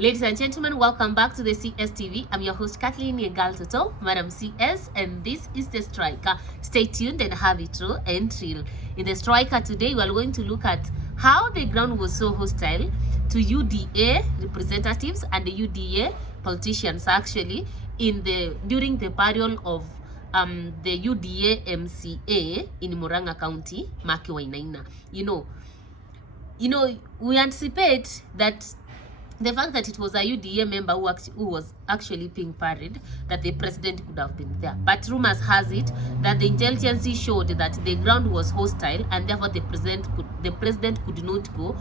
Ladies and gentlemen, welcome back to the CSTV. I'm your host, Kathleen Yegaltoto, Madam CS, and this is The Striker. Stay tuned and have it raw and real. In The Striker today, we are going to look at how the ground was so hostile to UDA representatives and the UDA politicians actually during the burial of the UDA MCA in Muranga County, Maki Wainaina. You know, we anticipate that the fact that it was a UDA member who was actually being parried, that the president could have been there. But rumors has it that the intelligence showed that the ground was hostile and therefore the president could not go,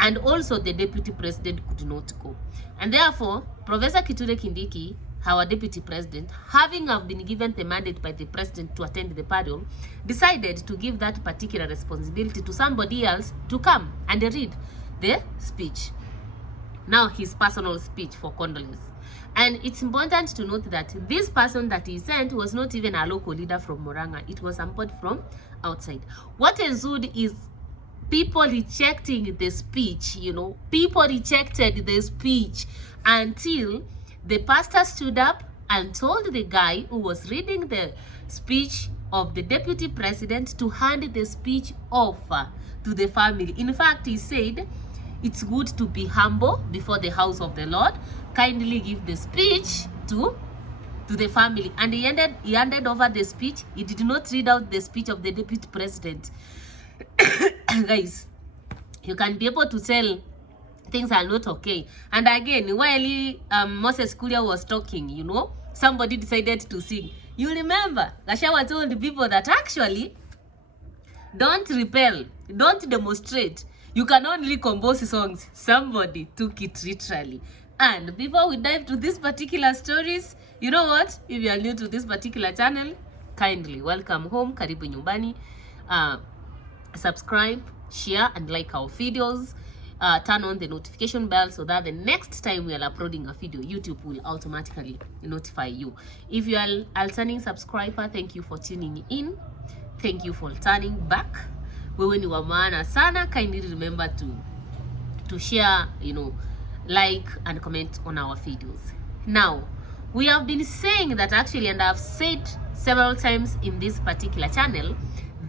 and also the deputy president could not go. And therefore, Professor Kithure Kindiki, our deputy president, having been given the mandate by the president to attend the burial, decided to give that particular responsibility to somebody else to come and read the speech. Now, his personal speech for condolence. And it's important to note that this person that he sent was not even a local leader from Muranga. It was somebody from outside. What ensued is people rejecting the speech, People rejected the speech until the pastor stood up and told the guy who was reading the speech of the deputy president to hand the speech over to the family. In fact, he said, it's good to be humble before the house of the Lord. Kindly give the speech to the family. And he handed over the speech. He did not read out the speech of the deputy president. Guys, you can be able to tell things are not okay. And again, while Moses Kuria was talking, somebody decided to sing. You remember, Gashawa told the people that actually, don't rebel, don't demonstrate. You can only compose songs. Somebody took it literally. And before we dive to these particular stories, you know what? If you are new to this particular channel, kindly welcome home. Karibu nyumbani. Subscribe, share, and like our videos. Turn on the notification bell so that the next time we are uploading a video, YouTube will automatically notify you. If you are a returning subscriber, thank you for tuning in. Thank you for turning back. Wewe ni wa maana sana. Kindly remember to share, like and comment on our videos. Now, we have been saying that actually, and I've said several times in this particular channel,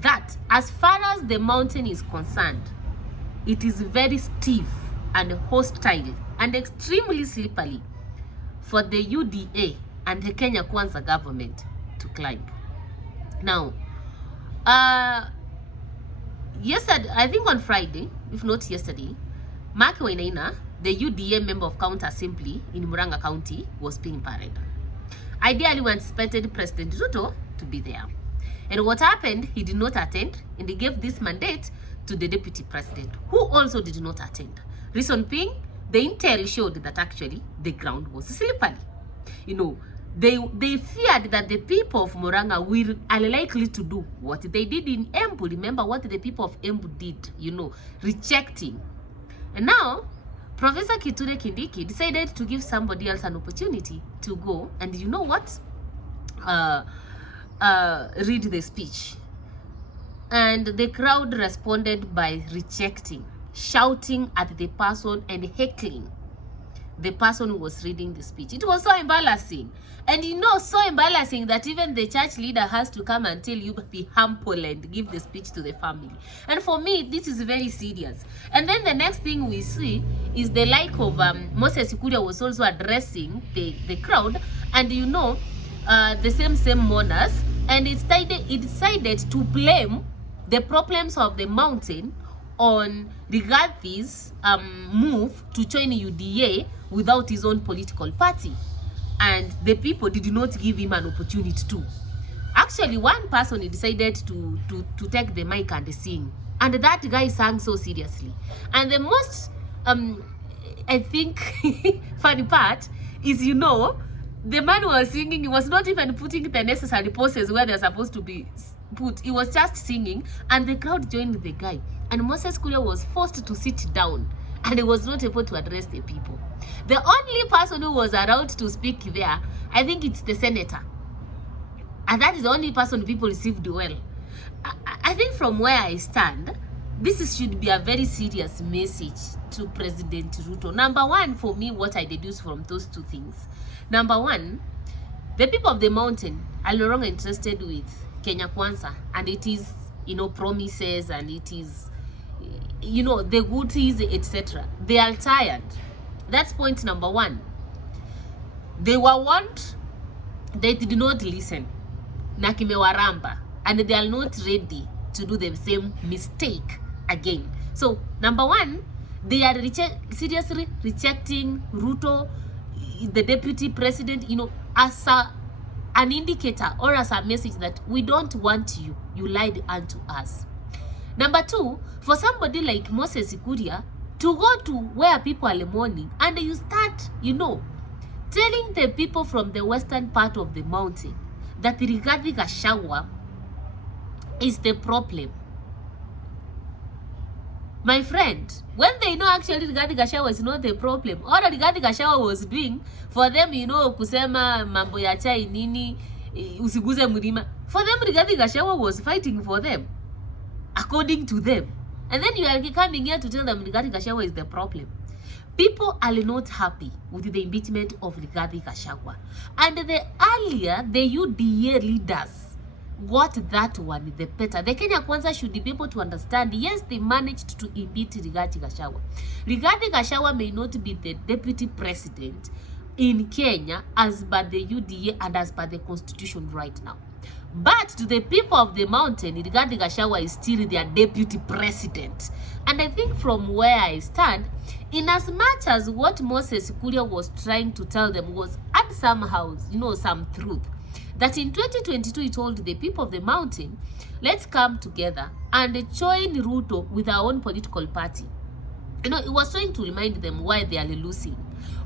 that as far as the mountain is concerned, it is very stiff and hostile and extremely slippery for the UDA and the Kenya Kwanza government to climb. Now, yesterday, I think on Friday, if not yesterday, Maki Wainaina, the UDA member of County Assembly in Muranga County, was being parried. Ideally, we anticipated President Ruto to be there. And what happened, he did not attend, and he gave this mandate to the deputy president, who also did not attend. Reason being, the intel showed that actually the ground was slippery. They feared that the people of Muranga were unlikely to do what they did in Embu. Remember what the people of Embu did, rejecting. And now, Professor Kithure Kindiki decided to give somebody else an opportunity to go and you know what? Read the speech. And the crowd responded by rejecting, shouting at the person and heckling the person who was reading the speech. It was so embarrassing. And so embarrassing that even the church leader has to come and tell you be humble and give the speech to the family. And for me, this is very serious. And then the next thing we see is the like of Moses Kuria was also addressing the crowd, and the same mourners, and it decided to blame the problems of the mountain on Rigath's move to join UDA without his own political party, and the people did not give him an opportunity to. Actually, one person he decided to take the mic and sing, and that guy sang so seriously. And the most I think funny part is the man who was singing, he was not even putting the necessary pauses where they're supposed to be put. He was just singing, and the crowd joined the guy. And Moses Kuria was forced to sit down, and he was not able to address the people. The only person who was allowed to speak there, I think it's the senator. And that is the only person people received well. I think from where I stand, should be a very serious message to President Ruto. Number one, for me, what I deduce from those two things. Number one, the people of the mountain are no longer interested with Kenya Kwanza, and it is, promises, and it is, the goodies, etc. They are tired. That's point number one. They were warned, they did not listen. Na kimewaramba, and they are not ready to do the same mistake again. So, number one, they are seriously rejecting Ruto, the deputy president, as an indicator or as a message that we don't want you. You lied unto us. Number two, for somebody like Moses Kuria to go to where people are mourning and you start, telling the people from the western part of the mountain that Rigathi Gachagua is the problem. My friend, when they know actually Rigathi Gachagua is not the problem, all Rigathi Gachagua was doing for them, kusema mambo ya chai nini, usiguze mlima. For them, Rigathi Gachagua was fighting for them, according to them. And then you are coming here to tell them Rigathi Gachagua is the problem. People are not happy with the impeachment of Rigathi Gachagua. And the earlier the UDA leaders got that one, the better. The Kenya Kwanza should be able to understand, yes, they managed to impeach Rigathi Gachagua. Rigathi Gachagua may not be the deputy president in Kenya as per the UDA and as per the constitution right now. But to the people of the mountain, Rigathi Gachagua is still their deputy president. And I think from where I stand, in as much as what Moses Kuria was trying to tell them was at somehow, some truth, that in 2022 he told the people of the mountain, let's come together and join Ruto with our own political party. He was trying to remind them why they are losing.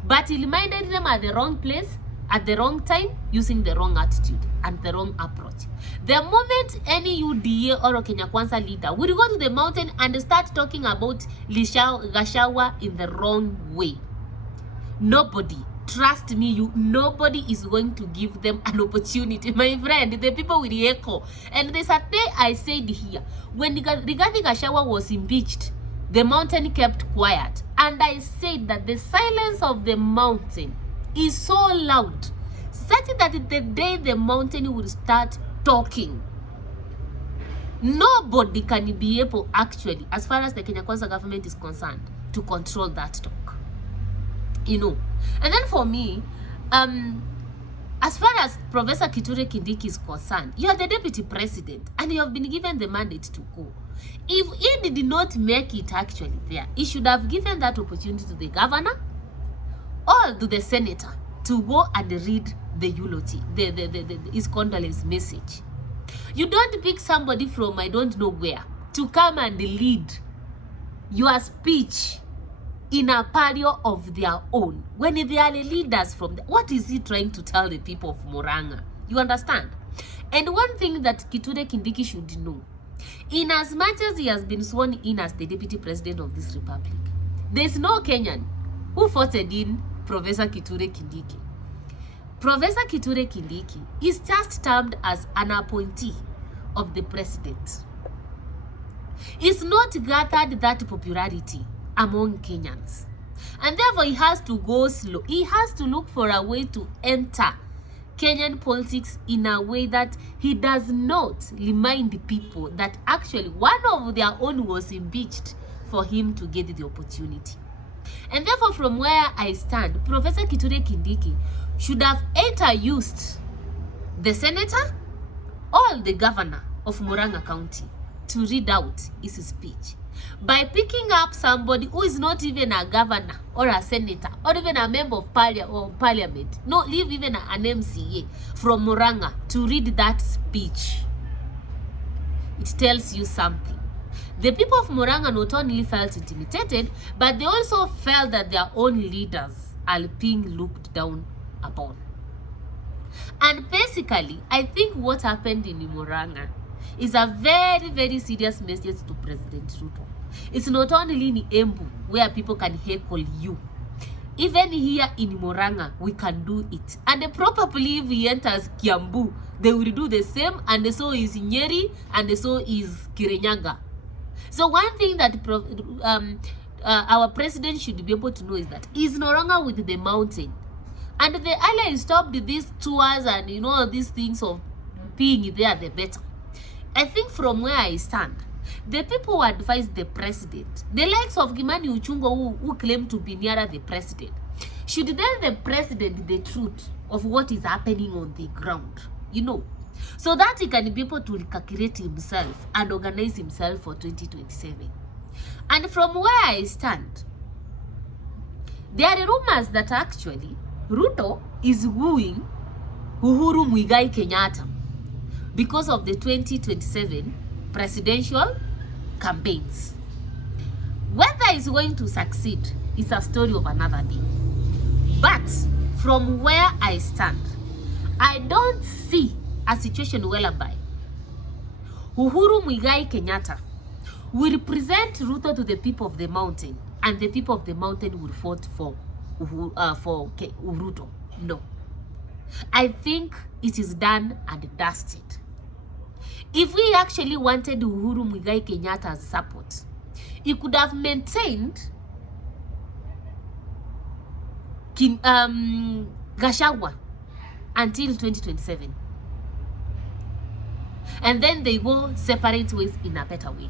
But he reminded them at the wrong place, at the wrong time, using the wrong attitude and the wrong approach. The moment any UDA or Kenya Kwanza leader will go to the mountain and start talking about Gachagua in the wrong way, nobody, trust me, nobody is going to give them an opportunity. My friend, the people will echo. And there's a day I said here, when Rigathi Gachagua was impeached, the mountain kept quiet. And I said that the silence of the mountain is so loud, such that the day the mountain will start talking, nobody can be able, actually, as far as the Kenya Kwanza government is concerned, to control that talk. And then for me, as far as Professor Kithure Kindiki is concerned, you are the deputy president and you have been given the mandate to go. If he did not make it actually there, he should have given that opportunity to the governor or to the senator to go and read the eulogy, his condolence message. You don't pick somebody from I don't know where to come and lead your speech in a patio of their own when they are the leaders from what is he trying to tell the people of Muranga? You understand? And one thing that Kithure Kindiki should know, in as much as he has been sworn in as the deputy president of this republic, there is no Kenyan who voted in Professor Kithure Kindiki. Professor Kithure Kindiki is just termed as an appointee of the president. It's not gathered that popularity among Kenyans. And therefore he has to go slow. He has to look for a way to enter Kenyan politics in a way that he does not remind people that actually one of their own was impeached for him to get the opportunity. And therefore, from where I stand, Professor Kithure Kindiki should have either used the senator or the governor of Muranga County to read out his speech. By picking up somebody who is not even a governor or a senator or even a member of parliament, no, leave even an MCA from Muranga to read that speech, it tells you something. The people of Muranga not only felt intimidated, but they also felt that their own leaders are being looked down upon. And basically, I think what happened in Muranga is a very, very serious message to President Ruto. It's not only in Embu where people can heckle you. Even here in Muranga, we can do it. And probably if he enters Kiambu, they will do the same, and so is Nyeri, and so is Kirinyaga. So one thing that our president should be able to know is that he's no longer with the mountain. And the earlier he stopped these tours and these things of being there, the better. I think from where I stand, the people who advise the president, the likes of Gimani Uchungo who claim to be nearer the president, should tell the president the truth of what is happening on the ground, so that he can be able to recalculate himself and organize himself for 2027. And from where I stand, there are rumors that actually Ruto is wooing Uhuru Muigai Kenyatta because of the 2027 presidential campaigns. Whether he's going to succeed is a story of another day. But from where I stand, I don't see a situation whereby Uhuru Muigai Kenyatta will present Ruto to the people of the mountain, and the people of the mountain will vote for Ruto. No. I think it is done and dusted. If we actually wanted Uhuru Muigai Kenyatta's support, he could have maintained Gachagua until 2027. And then they go separate ways in a better way.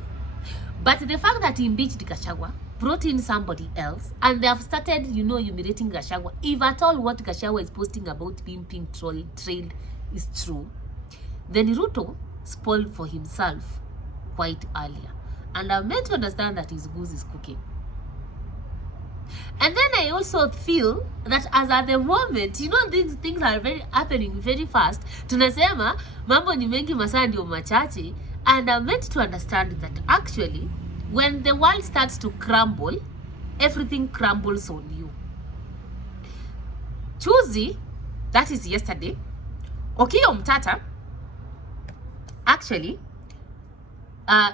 But the fact that he impeached Gachagua, brought in somebody else, and they have started, humiliating Gachagua. If at all what Gachagua is posting about being pink trailed is true, then Ruto spoiled for himself quite earlier. And I'm meant to understand that his goose is cooking. And then I also feel that as at the moment, these things are happening very fast. Tunasema, mambo ni mengi masaa ndio machache. And I'm meant to understand that actually, when the world starts to crumble, everything crumbles on you. Tuesday, that is yesterday, Okiya Omtatah actually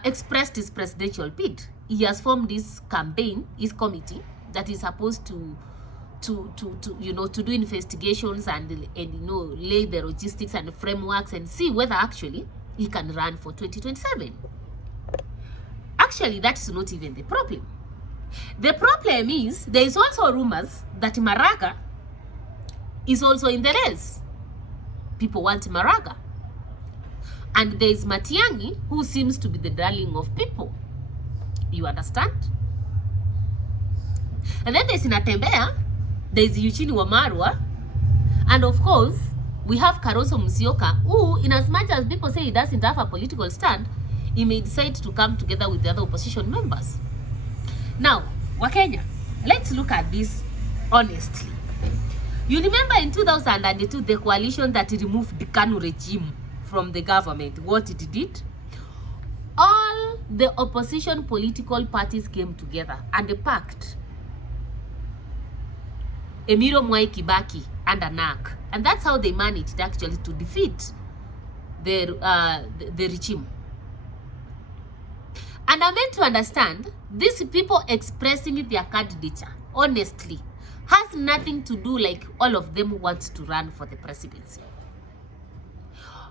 expressed his presidential bid. He has formed this campaign, his committee, that is supposed to do investigations and lay the logistics and frameworks and see whether actually he can run for 2027. Actually, that's not even the problem. The problem is there is also rumors that Muranga is also in the race. People want Muranga. And there is Matiang'i, who seems to be the darling of people. You understand? And then there's Natembea, there's Eugene Wamalwa, and of course, we have Kalonzo Musyoka, who, in as much as people say he doesn't have a political stand, he may decide to come together with the other opposition members. Now, Wakenya, let's look at this honestly. You remember in 2002, the coalition that removed the KANU regime from the government, what it did? All the opposition political parties came together and they packed Emiro Mwai Kibaki under NAC. And that's how they managed actually to defeat the regime. And I'm meant to understand, these people expressing their candidature, honestly, has nothing to do like all of them want to run for the presidency.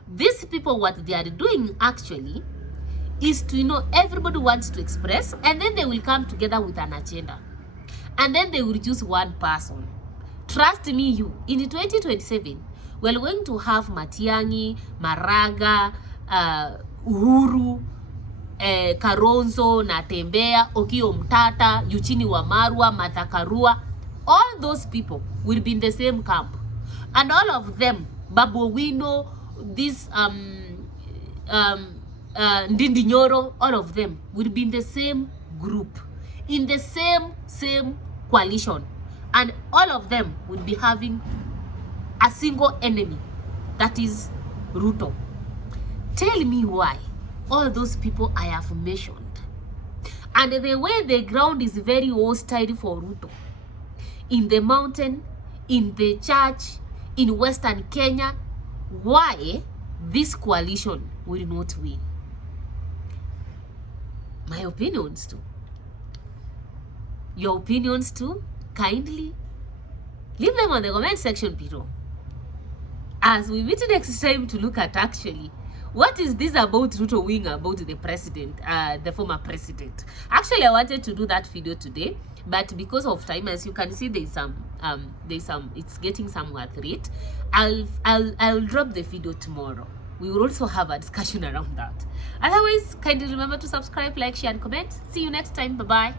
These people, what they are doing actually is to, everybody wants to express, and then they will come together with an agenda. And then they will choose one person. Trust me, in 2027, we're going to have Matiang'i, Muranga, Uhuru, Kalonzo, Natembea, Okiya Omtatah, Eugene Wamalwa, Martha Karua. All those people will be in the same camp. And all of them, Babu Owino, this Ndindi Nyoro, all of them will be in the same group, in the same coalition. And all of them will be having a single enemy, that is Ruto. Tell me why all those people I have mentioned, and the way the ground is very hostile for Ruto, in the mountain, in the church, in Western Kenya, why this coalition will not win? My opinions too. Your opinions too? Kindly leave them on the comment section below. As we meet next time to look at actually what is this about Ruto wing about the president, the former president? Actually, I wanted to do that video today, but because of time, as you can see, there's some it's getting somewhat late. I'll drop the video tomorrow. We will also have a discussion around that. Otherwise, kindly remember to subscribe, like, share, and comment. See you next time. Bye bye.